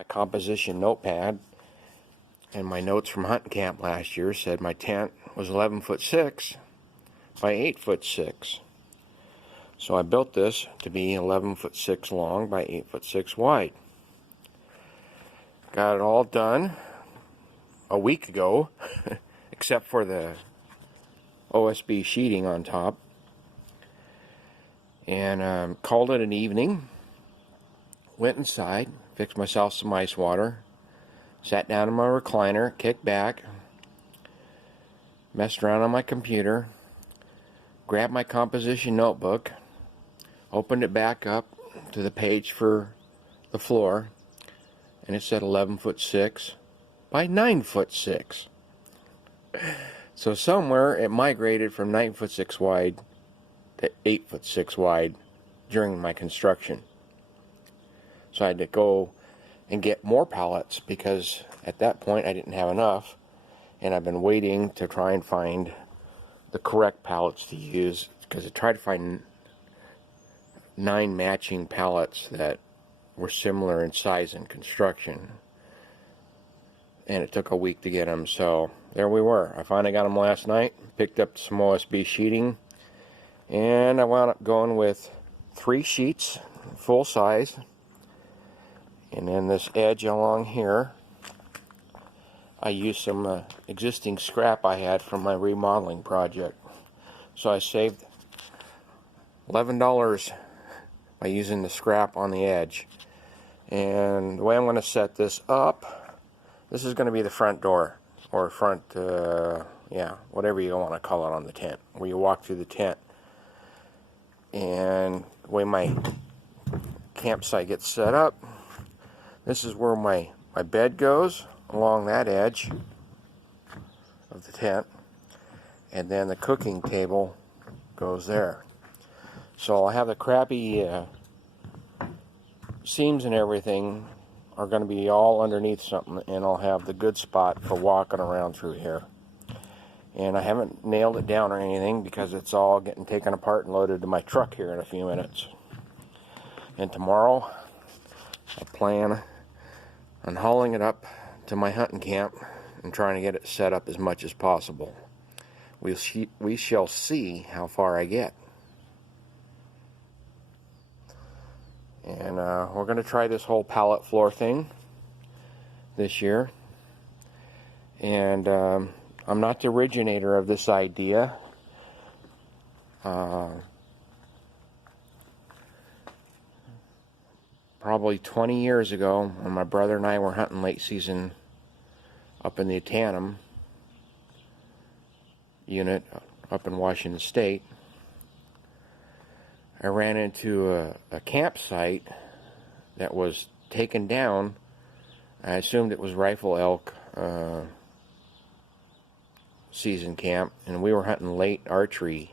My composition notepad, and my notes from hunting camp last year said my tent was 11'6" by 8'6". So I built this to be 11'6" long by 8'6" wide. Got it all done a week ago, except for the OSB sheeting on top, and called it an evening. Went inside, fixed myself some ice water, sat down in my recliner, kicked back, messed around on my computer, grabbed my composition notebook, opened it back up to the page for the floor, and it said 11'6" by 9'6". So somewhere it migrated from 9'6" wide to 8'6" wide during my construction. So I had to go and get more pallets because at that point I didn't have enough, and I've been waiting to try and find the correct pallets to use, because I tried to find 9 matching pallets that were similar in size and construction, and it took a week to get them. So there we were. I finally got them last night, picked up some OSB sheeting, and I wound up going with 3 sheets full size. And then this edge along here, I used some existing scrap I had from my remodeling project. So I saved $11 by using the scrap on the edge. And the way I'm going to set this up, this is going to be the front door, or front, yeah, whatever you want to call it on the tent, where you walk through the tent. And the way my campsite gets set up, this is where my bed goes, along that edge of the tent, and then the cooking table goes there. So I'll have the crappy seams and everything are going to be all underneath something, and I'll have the good spot for walking around through here. And I haven't nailed it down or anything because it's all getting taken apart and loaded to my truck here in a few minutes. And tomorrow I plan on hauling it up to my hunting camp and trying to get it set up as much as possible. We shall see how far I get. And we're going to try this whole pallet floor thing this year. And I'm not the originator of this idea. Probably 20 years ago, when my brother and I were hunting late season up in the Tanum unit up in Washington State, I ran into a campsite that was taken down. I assumed it was rifle elk season camp, and we were hunting late archery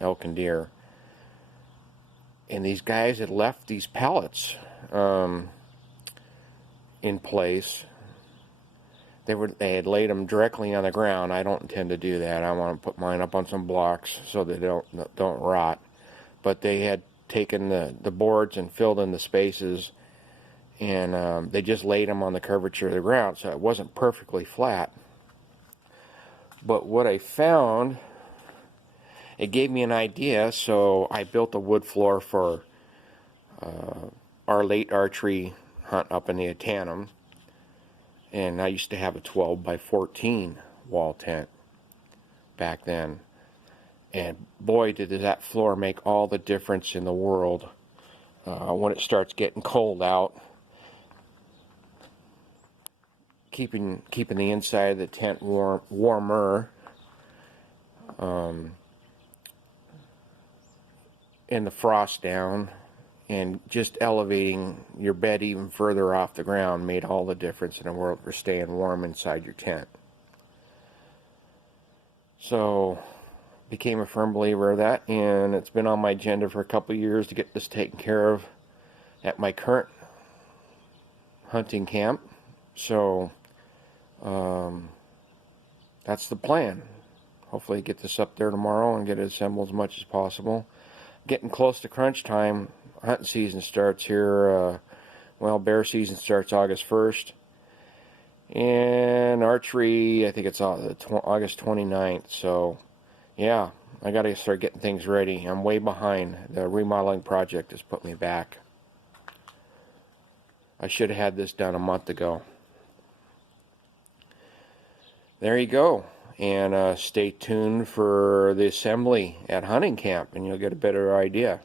elk and deer. And these guys had left these pallets in place. They had laid them directly on the ground. I don't intend to do that. I want to put mine up on some blocks so they don't rot. But they had taken the boards and filled in the spaces, and they just laid them on the curvature of the ground, so it wasn't perfectly flat. But what I found, it gave me an idea, so I built a wood floor for our late archery hunt up in the Tanum. And I used to have a 12 by 14 wall tent back then. And boy, did that floor make all the difference in the world when it starts getting cold out. Keeping the inside of the tent warmer. And the frost down, and just elevating your bed even further off the ground made all the difference in the world for staying warm inside your tent. So, became a firm believer of that, and it's been on my agenda for a couple of years to get this taken care of at my current hunting camp. So, that's the plan. Hopefully get this up there tomorrow and get it assembled as much as possible. Getting close to crunch time. Hunting season starts here Well, bear season starts August 1st. And archery, I think it's August 29th. So, yeah, I got to start getting things ready. I'm way behind. The remodeling project has put me back. I should have had this done a month ago. There you go. And stay tuned for the assembly at hunting camp, and you'll get a better idea.